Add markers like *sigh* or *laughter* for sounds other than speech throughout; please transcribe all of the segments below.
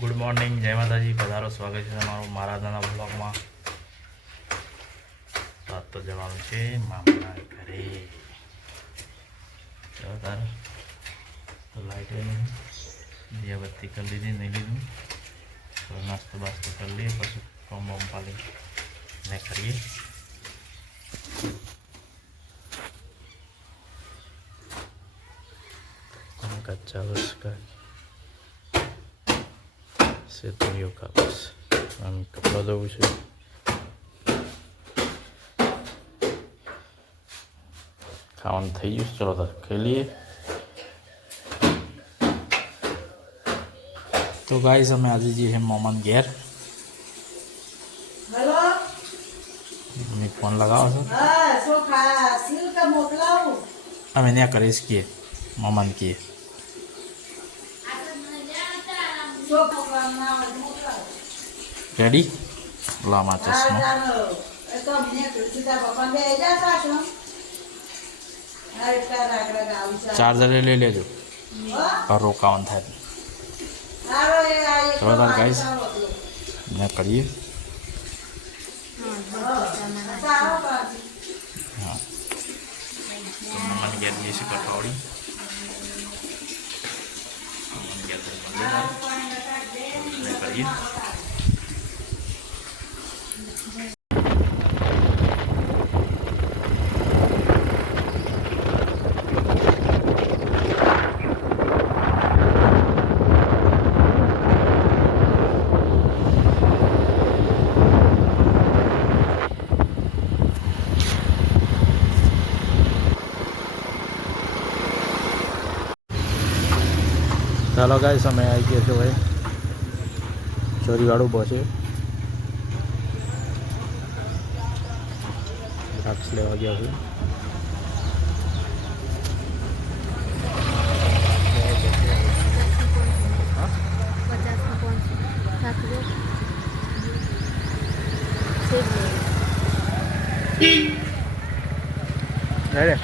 Good morning જય માતાજી પધારો. સ્વાગત છે તમારું મારા નાના બ્લોગમાં. રાત તો જવાનું છે. મામાના ઘરે. ચાલો તો નહીં દિયાબત્તી કરી લીધી, નહીં લીધું. તો નાસ્તો બાસ્તો કરી લઈએ, પછી ફોર્મ બોમ પાલી ને કરીએ. કામકાજ ચાલુ છે કાંઈ સેતુરીઓ કાપસ આમ કપડાં ધોવું છે ખાવાનું થઈ ગયું છે ચલો તો ખાઈ લઈએ તો ગાઈસ અમે આજે જઈએ છીએ મોમન ઘેર હલો અમે ફોન લગાવો છો હા શું ખા સિલ્ક મોકલાવું અમે ત્યાં કરીશ કે મોમન કે શું મોકલાવના મોકલાવું રેડી લામા હા ચશ્મા ચાલો એ તો મને સીધા પપ્પા બે હજાર પાછો હા એટલા રાગડા ગાવું છે ચાર્જર લઈ લેજો રોકાવાનું થાય ચલો તાર guys. ને કરીએ હા, સારો પાછો. હા મોમન ઘેર જઈએ છીએ કઠવાડી મોમન ઘેર જઈને મળીએ ને કરીએ ચાલો ગાઈસ અમે આવી ગયા છો ભાઈ ચોરીવાળું છે. દ્રાક્ષ લેવા ગયા છે. રેડે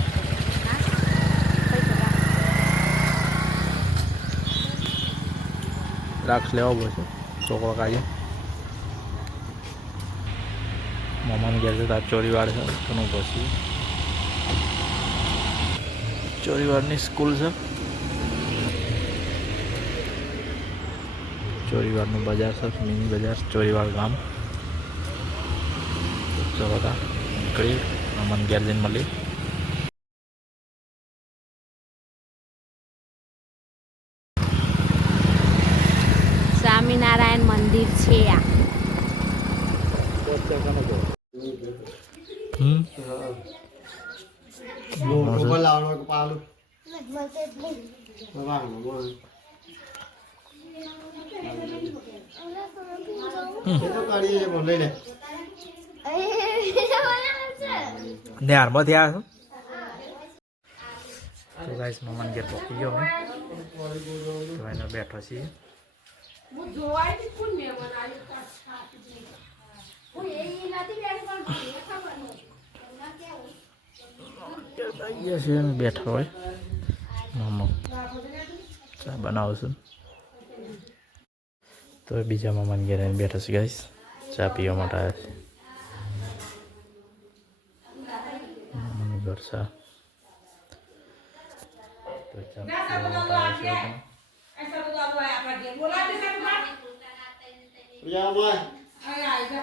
દ્રાક્ષ લેવા પડશે છોકરો કાઢીએ મમ્માને ઘેર છે તાર ચોરીવાળ છે, ઘણું પછી. ચોરીવાળની સ્કૂલ છે. ચોરીવાળનું બજાર છે, મિની બજાર ચોરીવાડ ગામ. ચલો તા, નીકળીએ મમ્માને ઘેર જઈને મળીએ સ્વામિનારાયણ મંદિર છે આ હમ મોબાઈલ લાવવાનો કે પાલું વાંગો બોલ એ તો કરીએ છે બોલ લઈ લે નેહારમાં થયા છો તો ગાઈસ મમ્માને ઘેર પહોંચી ગયો અમે તો બેઠો છીએ આવી ગયા છે અમે બેઠા હોય મમ્મા ચા બનાવું છું તો એ બીજા મમ્માને ઘેર આવીને બેઠા છે ગાઈસ ચા પીવા માટે આવ્યા છે મમ્માનું ઘર ચા તો ચા પીવા માટે આવ્યા છે પ્રિયા ભાઈ જે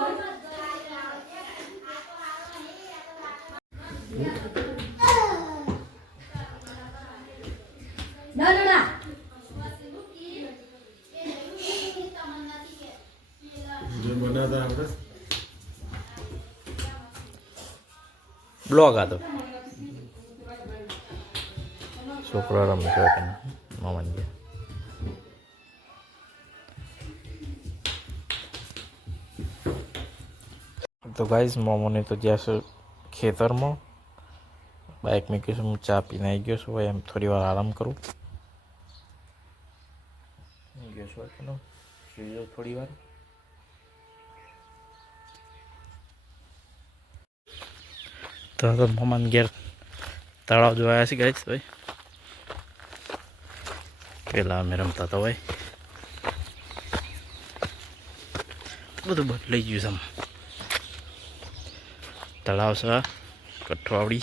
બનાતા આપણે બ્લોગ હતો છોકરો રમે છે કે. મામાની તો ગાઈઝ મોમોને તો જ્યાં છે ખેતરમાં બાઇક મૂક્યું છું હું ચા પીને આવી ગયો છું એમ થોડી વાર આરામ કરું. ગયો છું એટલો સુઈ જાઉં થોડી વાર. તો તો મમાન ઘેર તળાવ જોયા છે ગાઈસ ભાઈ. પેલા અમે રમતા હતા, ભાઈ. બધું બદલાઈ ગયું છે તળાવ છે કઠવાડી.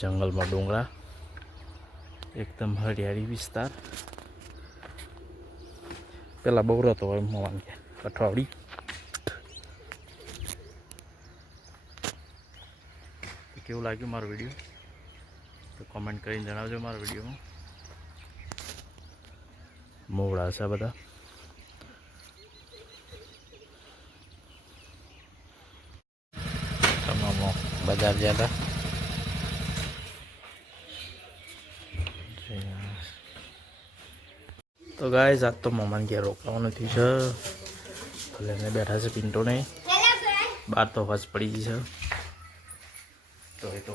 જંગલમાં ડુંગરા. એકદમ હરિયાળી વિસ્તાર. પેલા બહુ રહેતો હોય મોવાન કે અઠવાડી કેવું લાગ્યું મારો વીડિયો? તો કોમેન્ટ કરીને જણાવજો મારા વિડીયોમાં. મોવડા છે બધા. તમામ બજાર ગયા હતા. તો ગાય આજ તો મમાન ઘેર રોકાવાનું થયું છે. ભલે એને બેઠા છે પિન્ટોને. બાર તો હજ પડી ગઈ છે. તો એ તો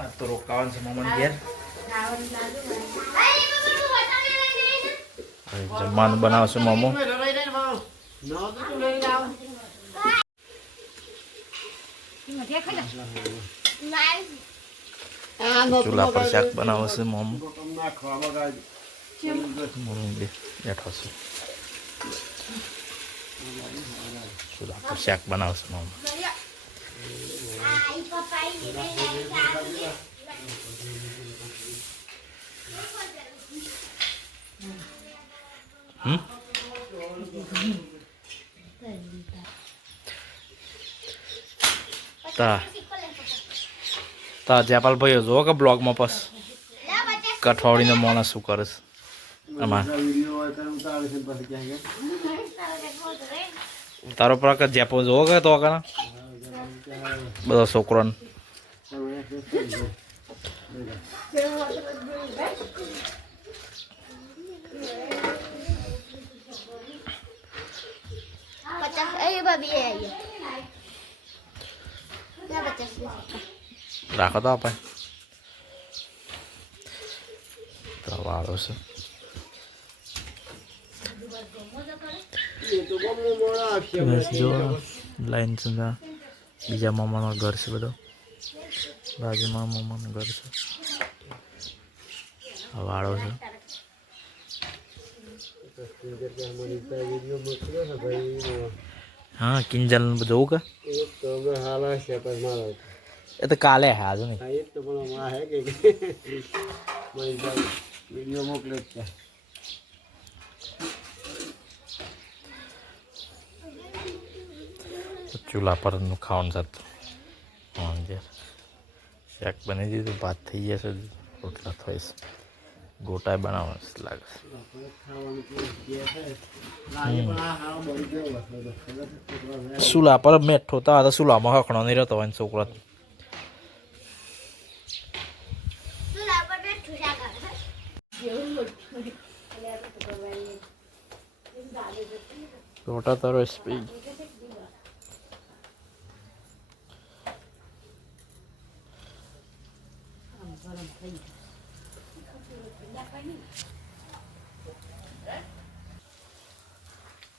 આજ તો રોકાવાનું છે મમાન ઘેર. જમવાનું બનાવશે મોમો. ચૂલા પર શાક બનાવશે મોમો. બેઠો છે ચૂલા પર શાક બનાવશે તા. તા જયપાલભાઈ જો કે બ્લોગમાં પસ કઠવાડીનો માણસ શું કરે છે? તારો પર કે જેપો જોવો કે તો કના બધો છોકરોને પચાસ એ બાબી એ પચાસ રાખો તો આપણે તો વાળો છે એ તો બહુ મોડા આવશે જો લાઈન છે બીજા મામાનો ઘર છે બધો. બાજુમાં મામાનું ઘર છે. વાળો છે. હા, કિંજલ કે તો અમે પછી એ તો કાલે હાજર જો નહીં કે વીડિયો મોકલે જ છે ચૂલા પરનું ખાવાનું થતું શાક બની દીધું ભાત થઈ જશે રોટલા થઈશ. ગોટા બનાવવાનું લાગે. સુલા પર મેઠો તો હતા તો સુલામાં હકણો નહીં રહેતો હોય છોકરા. રોટા તારો સ્પીડ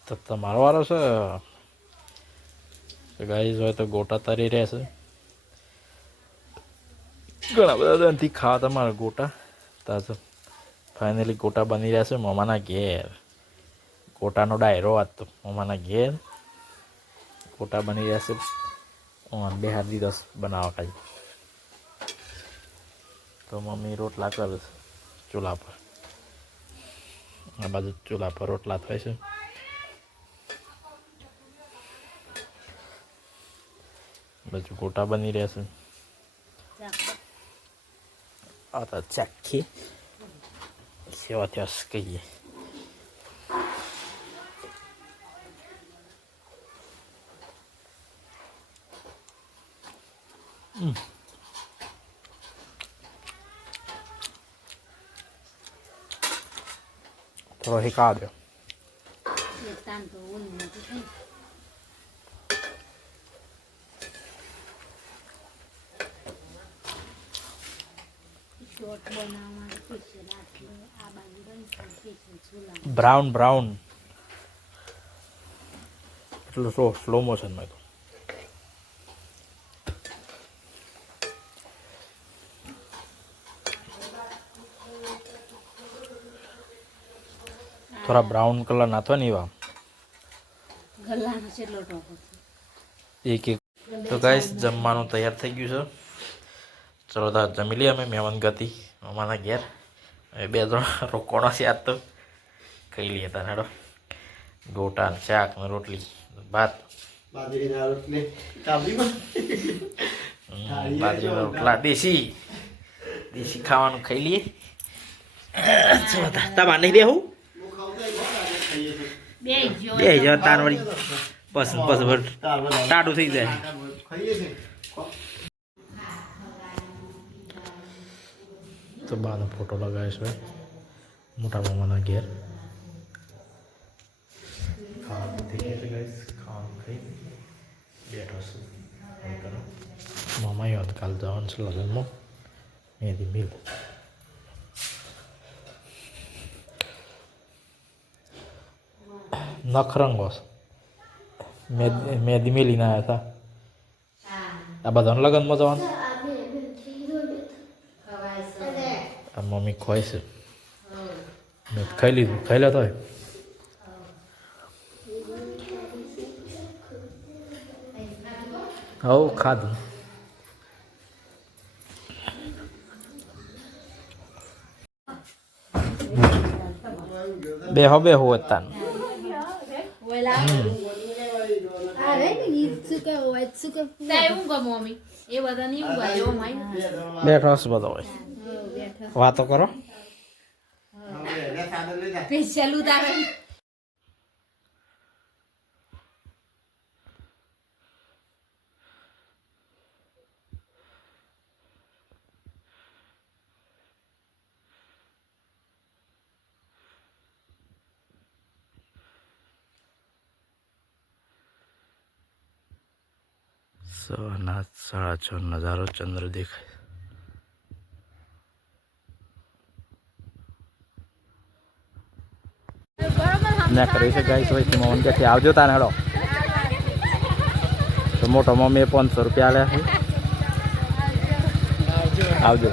તો તમારો વારો છે? ગાઈઝ હોય તો ગોટા તરી રહેશે ઘણા બધા દંથી ખાવા તમારા ગોટા. તાજો ફાઇનલી ગોટા બની રહેશે મમાના ઘેર. ગોટાનો ડાયરો આજ તો, મમાના ઘેર. ગોટા બની રહેશે ઓન બે હાથ દિવસ બનાવવા કાંઈ. તો મમ્મી રોટલા કરે છે, ચૂલા પર. આ બાજુ ચૂલા પર રોટલા થાય છે. બાજુ ગોટા બની રહ્યા છે. આ તો ચાખી સેવા ત્યાં કહીએ હમ. થોડો હિકાવા દો એક તાન તો ઊન નથી થઈ શોર્ટ બનાવવા માટે સ્પેશિયલ આટલું આ બાજુ રહી સ્પેશિયલ ચૂલા બ્રાઉન બ્રાઉન એટલું સ્લો સ્લો મોશનમાં થોડા બ્રાઉન કલર નાખો ને એવા. એક એક. તો ગાઈસ જમવાનું તૈયાર થઈ ગયું છે. ચલો તાર જમી લઈએ અમે મહેમાન ગતિ અમારા ઘેર. હવે બે ત્રણ *laughs* રોકોણો છે આજ તો. ખાઈ લઈએ તાર હેડો. ગોટા ને શાક ને રોટલી ભાત. બાજરીના રોટલી દેશી. દેશી ખાવાનું ખાઈ લઈએ. ચલો તાર નહીં બેહું હું ખાઉં તો એક વાર આજે ખાઈએ છીએ. બે જો તાર વળી બસ બસ ટાઢું થઈ જાય. તો બાનો ફોટો લગાવીશ ભાઈ. મોટા મામાના ઘેર. ખાવાનું થઈ ગયા છે ગાઈસ ખાવાનું ખાઈ બેઠો છું. મામા યાદ કાલ જવાનું છે લગ્નમાં. મેદી મિલ. નખરંગોસ મેદી મિલીને આવ્યા હતા આ બધાને લગ્નમાં જવાનું આ મમ્મી ખોય છે. મેં ખાઈ લીધું. ખાઈ લેતો હોય? હવ ખાધું. બે હો બે હો તાન તાય હું ગમો મમ્મી. એ બધા નહીં ઊંઘવા એવો માય. બેઠો હશે બધો હોય. વાતો કરો. સ્પેશિયલ ઉતારે. સવારના સાડા છ નજારો ચંદ્ર દેખાય. ના, કરી છે ગાઈસ, હોય તેમાં મને ક્યાંથી આવજો તાને હેડો. તો મોટો મમ્મીએ પાંચસો રૂપિયા આલ્યા આવજો.